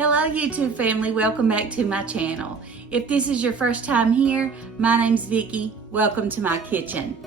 Hello YouTube family, welcome back to my channel. If this is your first time here, my name's Vickie. Welcome to my kitchen.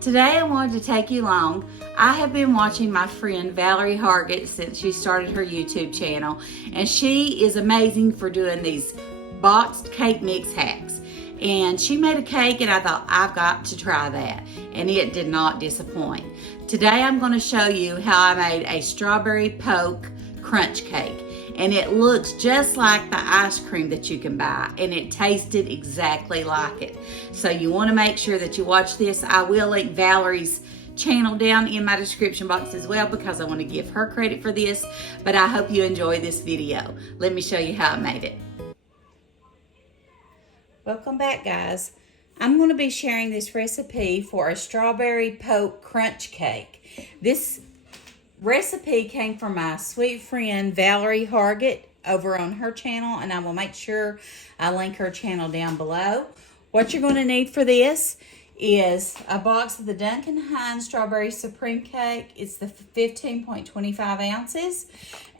Today I wanted to take you along. I have been watching my friend Valerie Hargett since she started her YouTube channel, and she is amazing for doing these boxed cake mix hacks. And she made a cake and I thought, I've got to try that, and it did not disappoint. Today I'm going to show you how I made a strawberry poke crunch cake. And it looks just like the ice cream that you can buy, and it tasted exactly like it. So you want to make sure that you watch this. I will link Valerie's channel down in my description box as well because I want to give her credit for this, but I hope you enjoy this video. Let me show you how I made it. Welcome back, guys. I'm going to be sharing this recipe for a strawberry poke crunch cake. This recipe came from my sweet friend Valerie Hargett over on her channel, and I will make sure I link her channel down below. What you're going to need for this is a box of the Duncan Hines Strawberry Supreme Cake. It's the 15.25 ounces,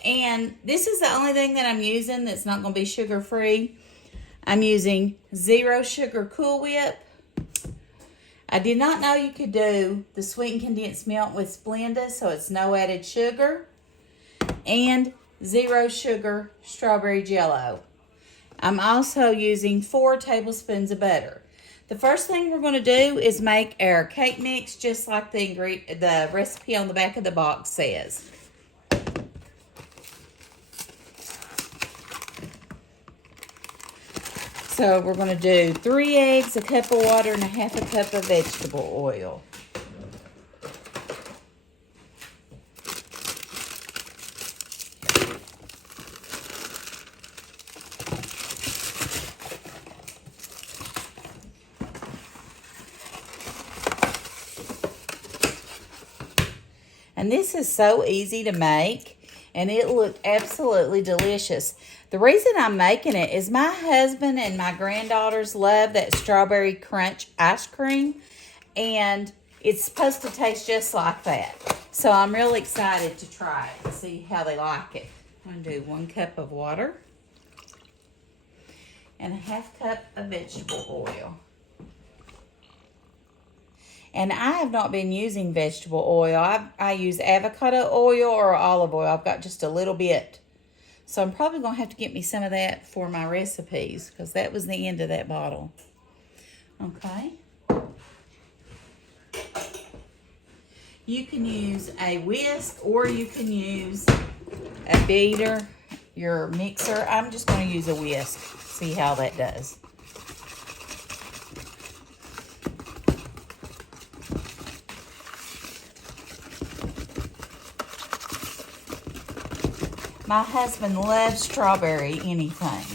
and this is the only thing that I'm using that's not going to be sugar-free. I'm using 0 sugar Cool Whip. I did not know you could do the sweetened condensed milk with Splenda, so it's no added sugar. And 0 sugar strawberry Jell-O. I'm also using 4 tablespoons of butter. The first thing we're going to do is make our cake mix just like the recipe on the back of the box says. So we're going to do 3 eggs, a cup of water, and a half a cup of vegetable oil. And this is so easy to make, and it looked absolutely delicious. The reason I'm making it is my husband and my granddaughters love that strawberry crunch ice cream, and it's supposed to taste just like that. So I'm really excited to try it and see how they like it. I'm going to do 1 cup of water and a half cup of vegetable oil. And I have not been using vegetable oil. I use avocado oil or olive oil. I've got just a little bit. So I'm probably going to have to get me some of that for my recipes because that was the end of that bottle. Okay. You can use a whisk or you can use a beater, your mixer. I'm just going to use a whisk. See how that does. My husband loves strawberry anything.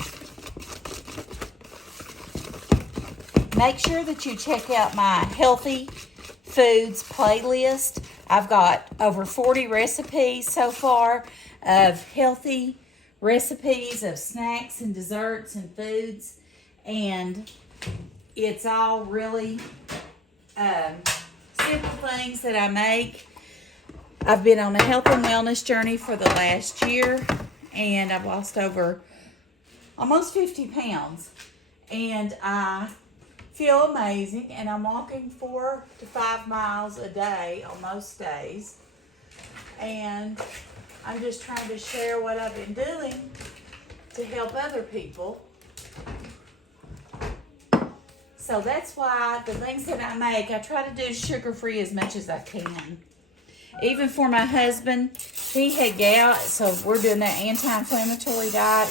Make sure that you check out my healthy foods playlist. I've got over 40 recipes so far of healthy recipes of snacks and desserts and foods. And it's all really simple things that I make. I've been on a health and wellness journey for the last year, and I've lost over almost 50 pounds. And I feel amazing, and I'm walking 4 to 5 miles a day on most days. And I'm just trying to share what I've been doing to help other people. So that's why the things that I make, I try to do sugar-free as much as I can. Even for my husband, he had gout, so we're doing that anti-inflammatory diet,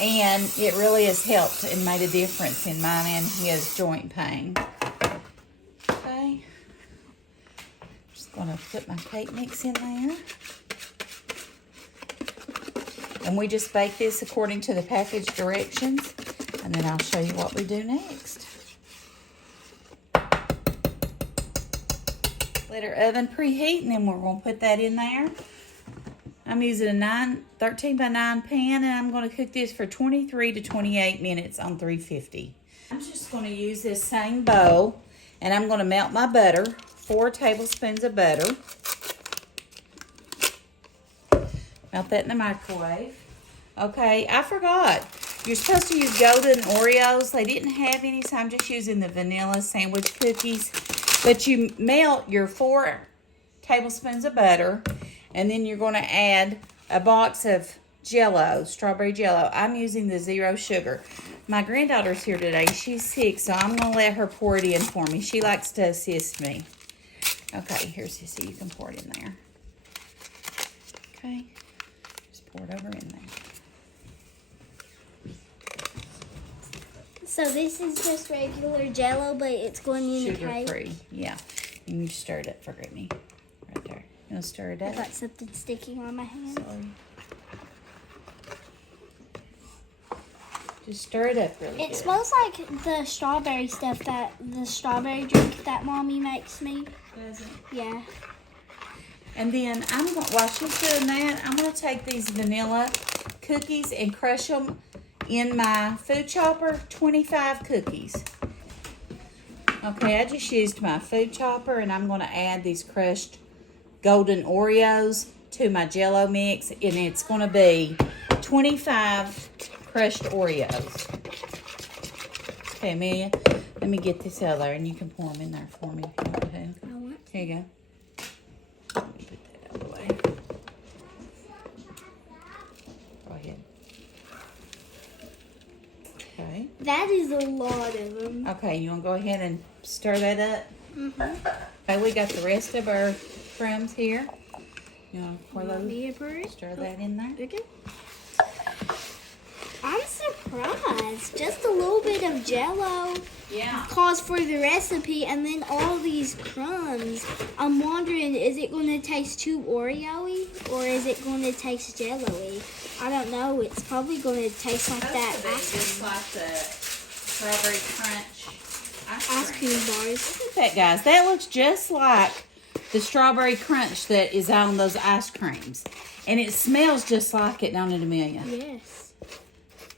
and it really has helped and made a difference in mine and his joint pain. Okay, just going to put my cake mix in there. And we just bake this according to the package directions, and then I'll show you what we do next. Let our oven preheat, and then we're going to put that in there. I'm using a 13 by 9 pan, and I'm going to cook this for 23 to 28 minutes on 350. I'm just going to use this same bowl, and I'm going to melt my butter, 4 tablespoons of butter. Melt that in the microwave. Okay, I forgot. You're supposed to use golden Oreos. They didn't have any, so I'm just using the vanilla sandwich cookies. But you melt your 4 tablespoons of butter, and then you're going to add a box of Jell-O, strawberry Jell-O. I'm using the 0 sugar. My granddaughter's here today. She's sick, so I'm going to let her pour it in for me. She likes to assist me. Okay, here's Sissy. You can pour it in there. Okay, just pour it over in there. So this is just regular Jell-O, but it's going in the cake? Sugar-free, yeah. And you stir it up for me. Right there. You want to stir it up? I got something sticking on my hand. Sorry. Just stir it up really good. It smells like the strawberry stuff, the strawberry drink that Mommy makes me. Does it? Yeah. And then while she's doing that, I'm going to take these vanilla cookies and crush them in my food chopper. 25 cookies. Okay, I just used my food chopper, and I'm going to add these crushed golden Oreos to my Jell-O mix, and it's going to be 25 crushed Oreos. Okay, Amelia, let me get this out of there, and you can pour them in there for me if you want to. I want. Here you go. Let me put that out of the way. Go ahead. Okay. That is a lot of them. Okay, you want to go ahead and stir that up? Mm-hmm. Okay, we got the rest of our crumbs here. You want to pour those? Stir that in there. Okay. I'm surprised. Just a little bit of Jell-O Yeah. calls for the recipe, and then all these crumbs. I'm wondering, is it going to taste too Oreo-y, or is it going to taste Jell-O-y? I don't know. It's probably going to taste like that Just like the strawberry crunch ice cream bars. Look at that, guys. That looks just like the strawberry crunch that is on those ice creams. And it smells just like it, don't it, Amelia? Yes.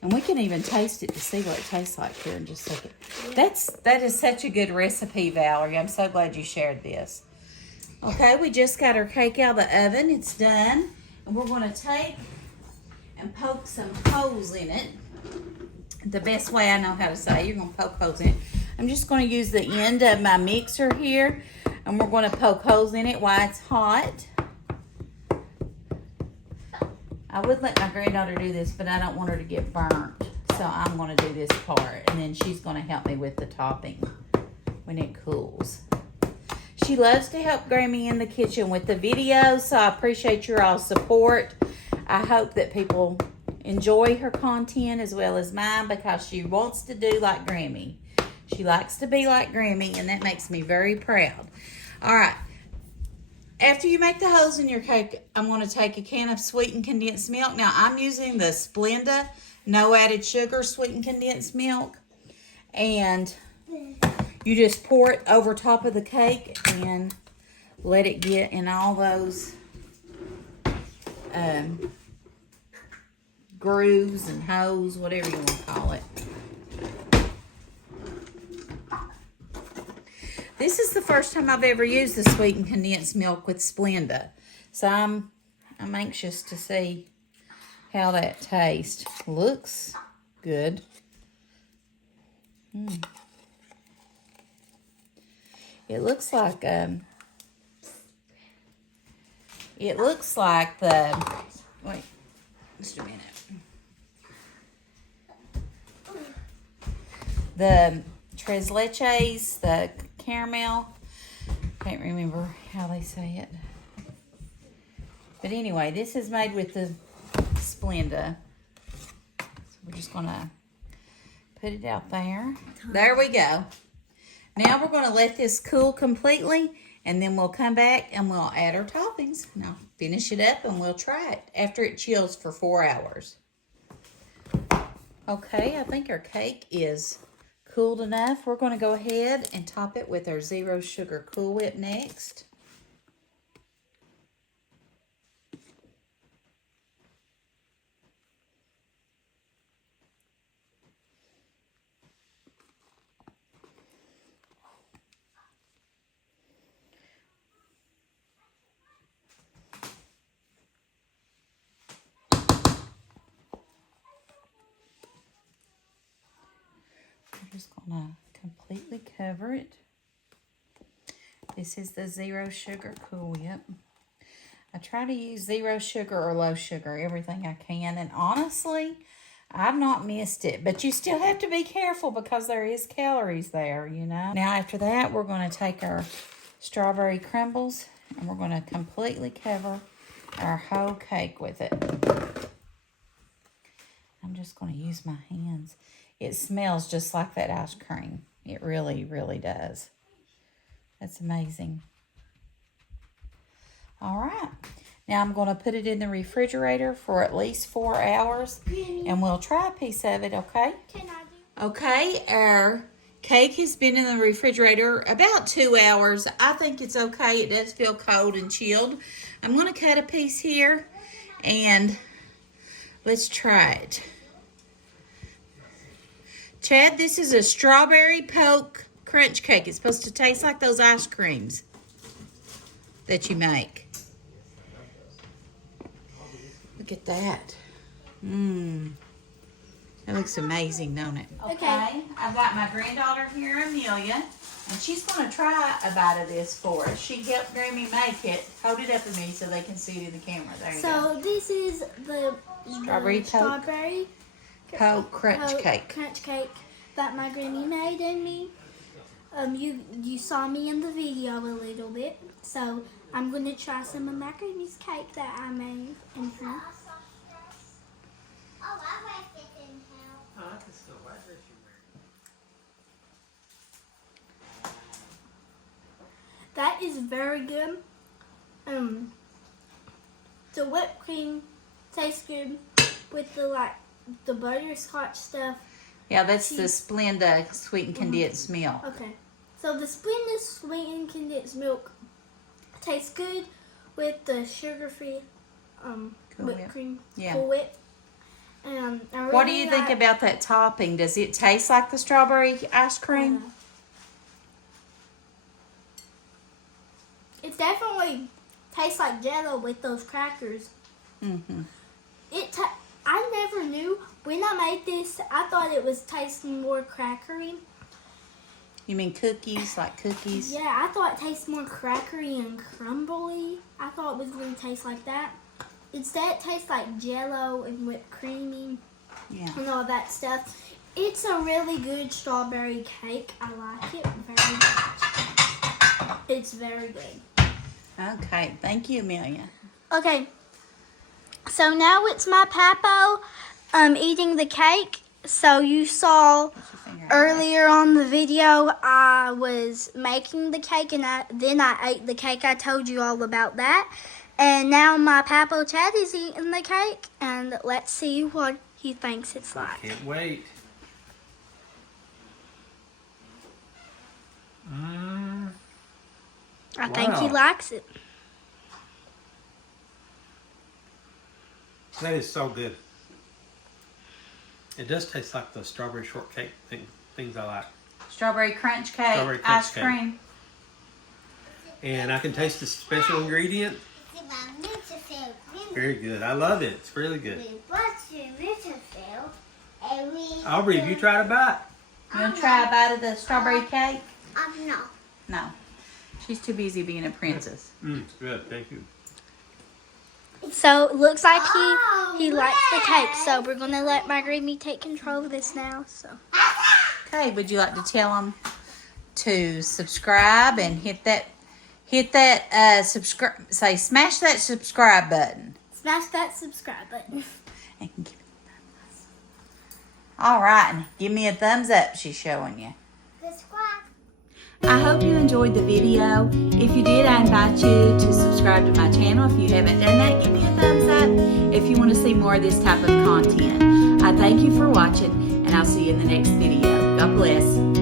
And we can even taste it to see what it tastes like here in just a second. Yeah. That is such a good recipe, Valerie. I'm so glad you shared this. Okay, we just got our cake out of the oven. It's done. And we're going to take and poke some holes in it. The best way I know how to say, you're going to poke holes in it. I'm just going to use the end of my mixer here, and we're going to poke holes in it while it's hot. I would let my granddaughter do this, but I don't want her to get burnt. So I'm going to do this part, and then she's going to help me with the topping when it cools. She loves to help Grammy in the kitchen with the videos, so I appreciate your all support. I hope that people enjoy her content as well as mine, because she wants to do like Grammy. She likes to be like Grammy, and that makes me very proud. All right. After you make the holes in your cake, I'm going to take a can of sweetened condensed milk. Now, I'm using the Splenda no added sugar sweetened condensed milk. And you just pour it over top of the cake and let it get in all those grooves and holes, whatever you want to call it. This is the first time I've ever used the sweetened condensed milk with Splenda. So I'm anxious to see how that tastes. Looks good. It looks like the wait just a minute. The tres leches, the caramel. Can't remember how they say it. But anyway, this is made with the Splenda. So we're just going to put it out there. There we go. Now we're going to let this cool completely, and then we'll come back and we'll add our toppings. Now finish it up and we'll try it after it chills for 4 hours. Okay, I think our cake is cooled enough. We're going to go ahead and top it with our 0 sugar Cool Whip next. gonna completely cover it. This is the zero sugar Cool Whip. I try to use zero sugar or low sugar, everything I can. And honestly, I've not missed it. But you still have to be careful because there is calories there, you know. Now after that, we're going to take our strawberry crumbles and we're going to completely cover our whole cake with it. I'm just going to use my hands. It smells just like that ice cream. It really, really does. That's amazing. All right. Now I'm going to put it in the refrigerator for at least 4 hours. And we'll try a piece of it, okay? Okay, our cake has been in the refrigerator about 2 hours. I think it's okay. It does feel cold and chilled. I'm going to cut a piece here and let's try it. Chad, this is a strawberry poke crunch cake. It's supposed to taste like those ice creams that you make. Look at that. That looks amazing, don't it? Okay, I've got my granddaughter here, Amelia, and she's going to try a bite of this for us. She helped Grammy make it. Hold it up to me so they can see it in the camera. There you go. So this is the strawberry poke crunch cake. Crunch cake that my granny made and me. You saw me in the video a little bit, so I'm going to try some of my granny's cake that I made in her. That is very good. The whipped cream tastes good with the butterscotch stuff. Yeah, that's the Splenda sweetened condensed milk. Okay, so the Splenda sweetened condensed milk tastes good with the sugar-free whipped cream. Yeah. Cool Whip. What do you think about that topping? Does it taste like the strawberry ice cream? It definitely tastes like Jell-O with those crackers. I never knew. When I made this, I thought it was tasting more crackery. You mean cookies, like cookies? Yeah, I thought it tasted more crackery and crumbly. I thought it was going to taste like that. Instead, it tastes like Jell-O and whipped creamy and all that stuff. It's a really good strawberry cake. I like it very much. It's very good. Okay, thank you, Amelia. Okay, so now it's my papo eating the cake. So you saw earlier on the video I was making the cake and then I ate the cake. I told you all about that. And now my papo Chad is eating the cake and let's see what he thinks it's like. Can't wait. I think he likes it. That is so good. It does taste like the strawberry shortcake things I like. Strawberry crunch cake, ice cream. And I can taste the special ingredient. Very good. I love it. It's really good. Aubrey, have you tried a bite? You want to try a bite of the strawberry cake? No. No. She's too busy being a princess. Good. Thank you. So it looks like he likes the cake. So we're gonna let my granny take control of this now. So. Okay. Would you like to tell them to subscribe and hit that subscribe? Say smash that subscribe button. Smash that subscribe button. And give it a thumbs up. All right, and give me a thumbs up. She's showing you. Subscribe. I hope you enjoyed the video. If you did, I invite you to subscribe to my channel. If you haven't done that, give me a thumbs up if you want to see more of this type of content. I thank you for watching, and I'll see you in the next video. God bless.